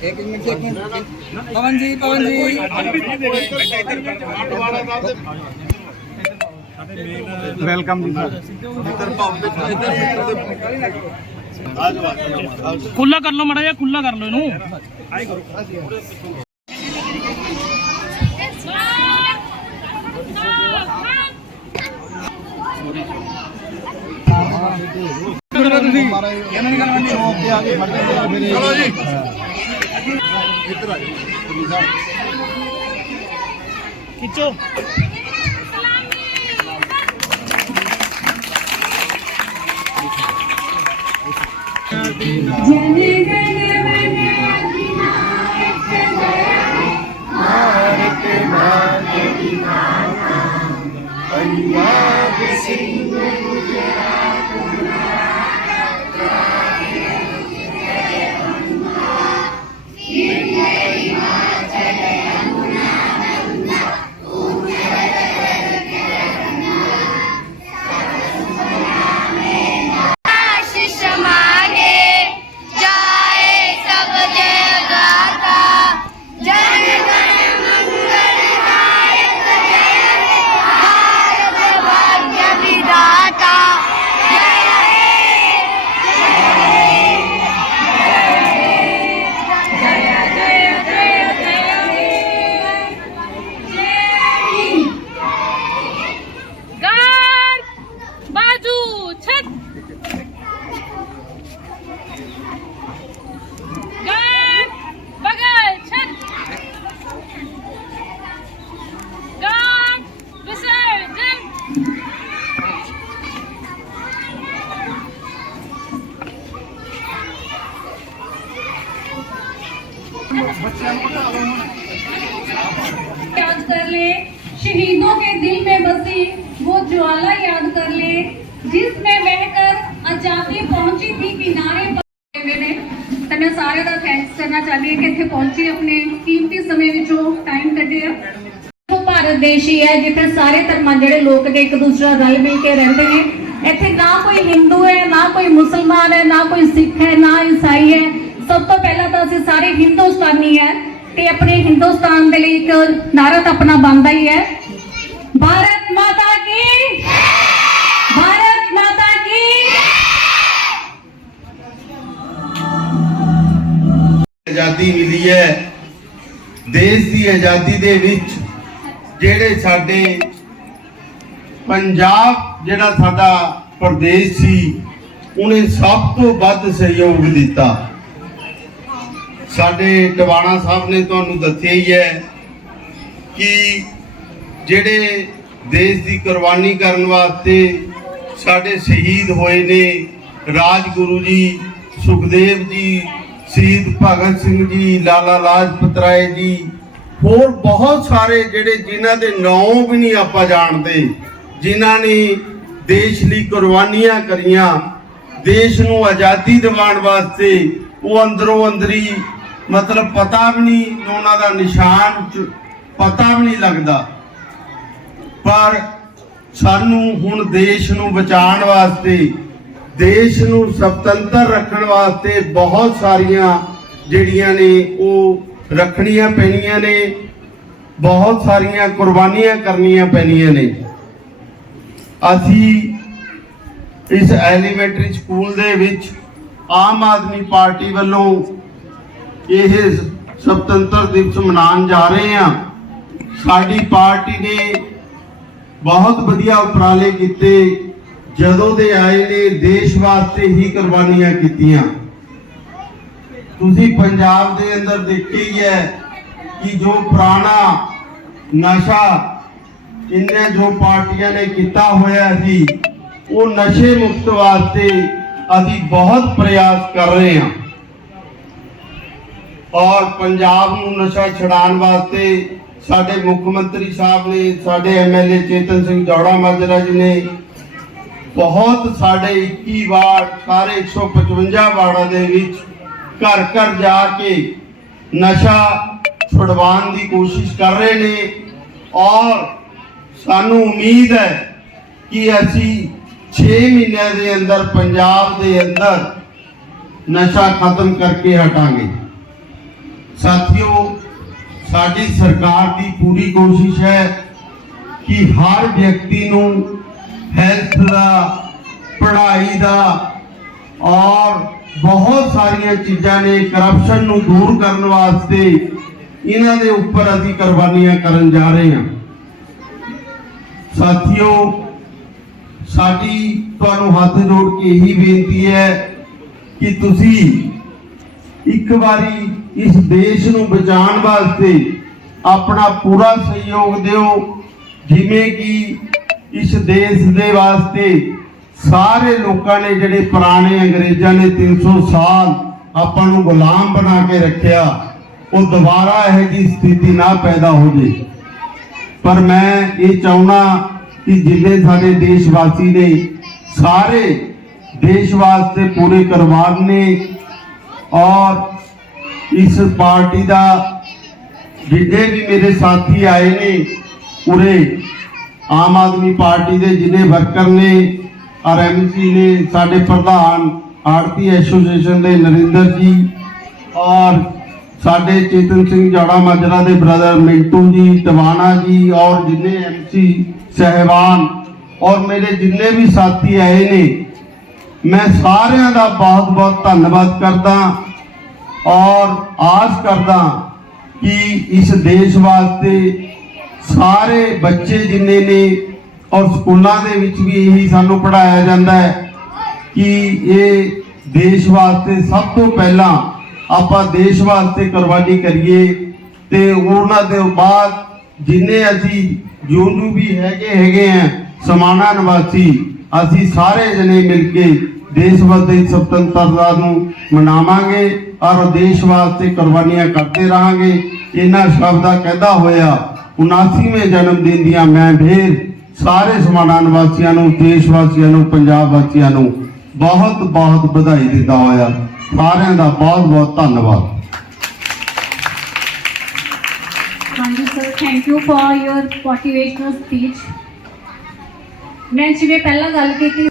ਇੱਕ ਮਿੰਟ ਇੱਕ ਮਿੰਟ ਪਵਨ ਜੀ ਪਵਨ ਜੀ ਵੈਲਕਮ ਜੀ ਖੁੱਲਾ ਕਰ ਲਓ ਮੜਾ ਜਿਹਾ ਖੁੱਲਾ ਕਰ ਲਓ ਇਹਨੂੰ Yeah. याद कर ले शहीदों के दिल में बसी वो ज्वाला याद कर ले जिसमें बहकर आजादी पहुंची थी किनारे पर ਹੋਏ ਨੇ ਤਾਂ ਮੈਂ ਸਾਰਿਆਂ ਦਾ ਥੈਂਕਸ ਕਰਨਾ ਚਾਹੁੰਦੀ ਹਾਂ ਕਿ ਇੱਥੇ ਪਹੁੰਚੇ ਆਪਣੇ ਕੀਮਤੀ ਸਮੇਂ ਵਿੱਚੋਂ ਟਾਈਮ ਕੱਢਿਆ ਉਹ ਭਾਰਤ ਦੇਸ਼ ਹੀ ਹੈ ਜਿੱਥੇ ਸਾਰੇ ਧਰਮਾਂ ਜਿਹੜੇ ਲੋਕ ਨੇ ਇੱਕ ਦੂਸਰਾ ਰਲ ਮਿਲ ਕੇ ਰਹਿੰਦੇ ਨੇ ਇੱਥੇ ਨਾ ਕੋਈ ਹਿੰਦੂ ਹੈ ਨਾ ਕੋਈ ਮੁਸਲਮਾਨ ਹੈ ਨਾ ਕੋਈ ਸਿੱਖ ਹੈ ਨਾ ਈਸਾਈ ਹੈ ਸਭ ਤੋਂ ਪਹਿਲਾਂ ਤਾਂ ਅਸੀਂ ਸਾਰੇ ਹਿੰਦੁਸਤਾਨੀ ਹੈ ਤੇ ਆਪਣੇ ਹਿੰਦੁਸਤਾਨ ਦੇ ਲਈ ਇੱਕ ਨਾਰਾ ਤਾਂ ਆਪਣਾ ਬਣਦਾ ਹੀ ਹੈ। ਭਾਰਤ ਮਾਤਾ ਕੀ? ਭਾਰਤ ਮਾਤਾ ਕੀ? ਆਜ਼ਾਦੀ ਮਿਲੀ ਹੈ। ਦੇਸ਼ ਦੀ ਆਜ਼ਾਦੀ ਦੇ ਵਿੱਚ ਜਿਹੜੇ ਸਾਡੇ ਪੰਜਾਬ, ਜਿਹੜਾ ਸਾਡਾ ਪ੍ਰਦੇਸ਼ ਸੀ, ਉਹਨੇ ਸਭ ਤੋਂ ਵੱਧ ਸਹਿਯੋਗ ਦਿੱਤਾ। ਸਾਡੇ ਟਵਾਣਾ ਸਾਹਿਬ ਨੇ ਤੁਹਾਨੂੰ ਦੱਸਿਆ ਹੀ ਹੈ ਕਿ ਜਿਹੜੇ ਦੇਸ਼ ਦੀ ਕੁਰਬਾਨੀ ਕਰਨ ਵਾਸਤੇ ਸਾਡੇ ਸ਼ਹੀਦ ਹੋਏ ਨੇ ਰਾਜਗੁਰੂ ਜੀ, ਸੁਖਦੇਵ ਜੀ, ਸ਼ਹੀਦ ਭਗਤ ਸਿੰਘ ਜੀ, ਲਾਲਾ ਲਾਜਪਤ ਰਾਏ ਜੀ, ਹੋਰ ਬਹੁਤ ਸਾਰੇ ਜਿਹੜੇ ਜਿਨ੍ਹਾਂ ਦੇ ਨਾਂ ਵੀ ਨਹੀਂ ਆਪਾਂ ਜਾਣਦੇ, ਜਿਨ੍ਹਾਂ ਨੇ ਦੇਸ਼ ਲਈ ਕੁਰਬਾਨੀਆਂ ਕਰੀਆਂ, ਦੇਸ਼ ਨੂੰ ਆਜ਼ਾਦੀ ਦਿਵਾਉਣ ਵਾਸਤੇ ਉਹ ਅੰਦਰੋਂ ਅੰਦਰੀ ਮਤਲਬ ਪਤਾ ਵੀ ਨਹੀਂ ਉਹਨਾਂ ਦਾ ਨਿਸ਼ਾਨ ਚ- ਪਤਾ ਵੀ ਨਹੀਂ ਲੱਗਦਾ। ਪਰ ਸਾਨੂੰ ਹੁਣ ਦੇਸ਼ ਨੂੰ ਬਚਾਉਣ ਵਾਸਤੇ, ਦੇਸ਼ ਨੂੰ ਸੁਤੰਤਰ ਰੱਖਣ ਵਾਸਤੇ ਬਹੁਤ ਸਾਰੀਆਂ ਜਿਹੜੀਆਂ ਨੇ ਉਹ ਰੱਖਣੀਆਂ ਪੈਣੀਆਂ ਨੇ, ਬਹੁਤ ਸਾਰੀਆਂ ਕੁਰਬਾਨੀਆਂ ਕਰਨੀਆਂ ਪੈਣੀਆਂ ਨੇ। ਅਸੀਂ ਇਸ ਐਲੀਮੈਂਟਰੀ ਸਕੂਲ ਦੇ ਵਿੱਚ ਆਮ ਆਦਮੀ ਪਾਰਟੀ ਵੱਲੋਂ ਇਹ ਸੁਤੰਤਰ ਦਿਵਸ ਮਨਾਉਣ ਜਾ ਰਹੇ ਹਾਂ। ਸਾਡੀ ਪਾਰਟੀ ਨੇ ਬਹੁਤ ਵਧੀਆ ਉਪਰਾਲੇ ਕੀਤੇ। ਜਦੋਂ ਦੇ ਆਏ ਨੇ, ਦੇਸ਼ ਵਾਸਤੇ ਹੀ ਕੁਰਬਾਨੀਆਂ ਕੀਤੀਆਂ। ਤੁਸੀਂ ਪੰਜਾਬ ਦੇ ਅੰਦਰ ਦੇਖਿਆ ਹੈ ਕਿ ਜੋ ਪੁਰਾਣਾ ਨਸ਼ਾ ਇਹਨੇ ਜੋ ਪਾਰਟੀਆਂ ਨੇ ਕੀਤਾ ਹੋਇਆ ਸੀ, ਉਹ ਨਸ਼ੇ ਮੁਕਤ ਵਾਸਤੇ ਅਸੀਂ ਬਹੁਤ ਪ੍ਰਯਾਸ ਕਰ ਰਹੇ ਹਾਂ। ਔਰ ਪੰਜਾਬ ਨੂੰ ਨਸ਼ਾ ਛਡਾਉਣ ਵਾਸਤੇ ਸਾਡੇ ਮੁੱਖ ਮੰਤਰੀ ਸਾਹਿਬ ਨੇ, ਸਾਡੇ ਐਮਐਲਏ ਚੇਤਨ ਸਿੰਘ ਜੌੜਾ ਮਾਜਰਾ ਜੀ ਨੇ ਬਹੁਤ ਸਾਡੇ 21 ਵਾਰਡ, ਸਾਰੇ 155 ਵਾਰਡਾਂ ਦੇ ਵਿੱਚ ਘਰ ਘਰ ਜਾ ਕੇ ਨਸ਼ਾ ਛੁਡਵਾਉਣ ਦੀ ਕੋਸ਼ਿਸ਼ ਕਰ ਰਹੇ ਨੇ। ਔਰ ਸਾਨੂੰ ਉਮੀਦ ਹੈ ਕਿ ਅਸੀਂ 6 ਮਹੀਨਿਆਂ ਦੇ ਅੰਦਰ, ਪੰਜਾਬ ਦੇ ਅੰਦਰ ਨਸ਼ਾ ਖਤਮ ਕਰਕੇ ਹਟਾਂਗੇ। ਸਾਥੀਓ, ਸਾਡੀ ਸਰਕਾਰ ਦੀ ਪੂਰੀ ਕੋਸ਼ਿਸ਼ ਹੈ ਕਿ ਹਰ ਵਿਅਕਤੀ ਨੂੰ ਹੈਲਥ ਦਾ, ਪੜ੍ਹਾਈ ਦਾ ਔਰ ਬਹੁਤ ਸਾਰੀਆਂ ਚੀਜ਼ਾਂ ਨੇ ਕਰਪਸ਼ਨ ਨੂੰ ਦੂਰ ਕਰਨ ਵਾਸਤੇ ਇਹਨਾਂ ਦੇ ਉੱਪਰ ਅਸੀਂ ਕੁਰਬਾਨੀਆਂ ਕਰਨ ਜਾ ਰਹੇ ਹਾਂ। ਸਾਥੀਓ, ਸਾਡੀ ਤੁਹਾਨੂੰ ਹੱਥ ਜੋੜ ਕੇ ਇਹੀ ਬੇਨਤੀ ਹੈ ਕਿ ਤੁਸੀਂ ਇੱਕ ਵਾਰੀ ਇਸ ਦੇਸ਼ ਨੂੰ ਬਚਾਉਣ ਵਾਸਤੇ ਆਪਣਾ ਪੂਰਾ ਸਹਿਯੋਗ ਦਿਓ। ਜਿਵੇਂ ਕਿ ਇਸ ਦੇਸ਼ ਦੇ ਵਾਸਤੇ ਸਾਰੇ ਲੋਕਾਂ ਨੇ ਜਿਹੜੇ ਪੁਰਾਣੇ ਅੰਗਰੇਜ਼ਾਂ ਨੇ 300 ਸਾਲ ਆਪਾਂ ਨੂੰ ਗੁਲਾਮ ਬਣਾ ਕੇ ਰੱਖਿਆ, ਉਹ ਦੁਬਾਰਾ ਇਹ ਜੀ ਸਥਿਤੀ ਨਾ ਪੈਦਾ ਹੋ ਜੇ। ਪਰ ਮੈਂ ਇਹ ਚਾਹੁੰਦਾ ਕਿ ਜਿੰਨੇ ਸਾਡੇ ਦੇਸ਼ ਵਾਸੀ ਨੇ, ਸਾਰੇ ਦੇਸ਼ ਵਾਸਤੇ ਪੂਰੇ ਕੁਰਬਾਨ ਨੇ ਔਰ ਇਸ ਪਾਰਟੀ ਦਾ ਜਿੰਨੇ ਵੀ ਮੇਰੇ ਸਾਥੀ ਆਏ ਨੇ ਉਰੇ ਆਮ ਆਦਮੀ ਪਾਰਟੀ ਦੇ ਜਿੰਨੇ ਵਰਕਰ ਨੇ ਔਰ ਐਮਸੀ ਨੇ, ਸਾਡੇ ਪ੍ਰਧਾਨ ਆੜਤੀ ਐਸੋਸੀਏਸ਼ਨ ਦੇ ਨਰਿੰਦਰ ਜੀ ਔਰ ਸਾਡੇ ਚੇਤਨ ਸਿੰਘ ਜੋੜਾ ਮਾਜਰਾ ਦੇ ਬ੍ਰਦਰ ਮਿੰਟੂ ਜੀ ਟਵਾਣਾ ਜੀ ਔਰ ਜਿੰਨੇ ਐਮਸੀ ਸਹਿਬਾਨ ਔਰ ਮੇਰੇ ਜਿੰਨੇ ਵੀ ਸਾਥੀ ਆਏ ਨੇ, ਮੈਂ ਸਾਰਿਆਂ ਦਾ ਬਹੁਤ ਬਹੁਤ ਧੰਨਵਾਦ ਕਰਦਾ। ਔਰ ਆਸ ਕਰਦਾ ਕਿ ਇਸ ਦੇਸ਼ ਵਾਸਤੇ ਸਾਰੇ ਬੱਚੇ ਜਿੰਨੇ ਨੇ ਔਰ ਸਕੂਲਾਂ ਦੇ ਵਿੱਚ ਵੀ ਇਹੀ ਸਾਨੂੰ ਪੜਾਇਆ ਜਾਂਦਾ ਹੈ ਕਿ ਇਹ ਦੇਸ਼ ਵਾਸਤੇ ਸਭ ਤੋਂ ਪਹਿਲਾਂ ਆਪਾਂ ਦੇਸ਼ ਵਾਸਤੇ ਕੁਰਬਾਨੀ ਕਰੀਏ ਤੇ ਉਹਨਾਂ ਦੇ ਬਾਅਦ ਜਿੰਨੇ ਅਸੀਂ ਜੂਨੂ ਵੀ ਹੈਗੇ ਹੈਗੇ ਆ ਸਮਾਨਾ ਨਿਵਾਸੀ, ਅਸੀਂ ਸਾਰੇ ਜਣੇ ਮਿਲ ਕੇ ਦੇਸ਼ ਵਾਸਤੇ ਸੁਤੰਤਰਤਾ ਨੂੰ ਮਨਾਵਾਂਗੇ। ਔਰ ਦੇਸ਼ ਵਾਸਤੇ ਕੁਰਬਾਨੀਆਂ ਕਰਦੇ ਰਹਾਂਗੇ। ਇਹਨਾਂ ਸ਼ਬਦਾਂ ਕਹਿੰਦਾ ਹੋਇਆ 79ਵੇਂ ਜਨਮ ਦਿਨ ਦੀਆਂ ਮੈਂ ਫੇਰ ਸਾਰੇ ਸਮਾਨਾਨ ਵਾਸੀਆਂ ਨੂੰ, ਦੇਸ਼ ਵਾਸੀਆਂ ਨੂੰ, ਪੰਜਾਬ ਵਾਸੀਆਂ ਨੂੰ ਬਹੁਤ ਬਹੁਤ ਵਧਾਈ ਦਿੰਦਾ ਹੋਇਆ। ਸਾਰਿਆਂ ਦਾ ਬਹੁਤ ਬਹੁਤ ਧੰਨਵਾਦ। Thank you for your motivational speech ਮੈਂ ਜਿਵੇਂ ਪਹਿਲਾਂ ਗੱਲ ਕੀਤੀ